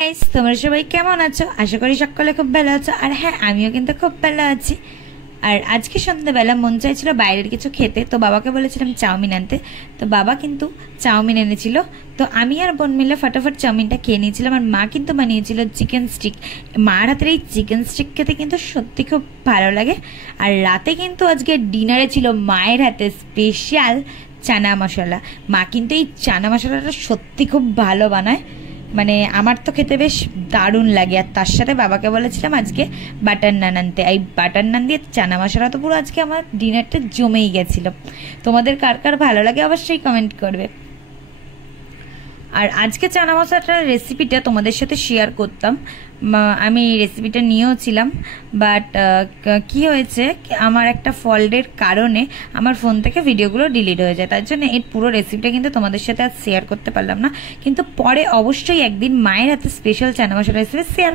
Guys, তোমরা সবাই কেমন আছো? আশা করি সকলে খুব ভালো আছো। আর হ্যাঁ, আমিও কিন্তু খুব ভালো আছি। আর আজকে সন্ধ্যাবেলা মন চাইছিল বাইরের কিছু খেতে, তো বাবাকে বলেছিলাম চাউমিন আনতে। তো বাবা কিন্তু চাউমিন এনেছিল। তো আমি আর বোন মিলে ফটাফট চাউমিনটা খেয়ে নিয়েছিলাম। আর মা কিন্তু বানিয়েছিল চিকেন স্টিক। মার হাতের এই চিকেন স্টিক খেতে কিন্তু সত্যি খুব ভালো লাগে। আর রাতে কিন্তু আজকে ডিনারে ছিল মায়ের হাতে স্পেশাল চানা মশলা। মা কিন্তু এই চানা মশলাটা সত্যি খুব ভালো বানায়, মানে আমার তো খেতে বেশ দারুণ লাগে। আর তার সাথে বাবাকে বলেছিলাম আজকে বাটার নান আনতে। এই বাটার নান দিয়ে চানা মশলা তো পুরো আজকে আমার ডিনারটা জমেই গেছিলো। তোমাদের কার কার ভালো লাগে অবশ্যই কমেন্ট করবে। আর আজকে চানা মশলাটার রেসিপিটা তোমাদের সাথে শেয়ার করতাম, আমি রেসিপিটা নিয়েও ছিলাম। বাট কি হয়েছে, আমার একটা ফল্টের কারণে আমার ফোন থেকে ভিডিওগুলো ডিলিট হয়ে যায়। তার জন্য এর পুরো রেসিপিটা কিন্তু তোমাদের সাথে আজ শেয়ার করতে পারলাম না। কিন্তু পরে অবশ্যই একদিন মায়ের হাতে special chana masala recipe share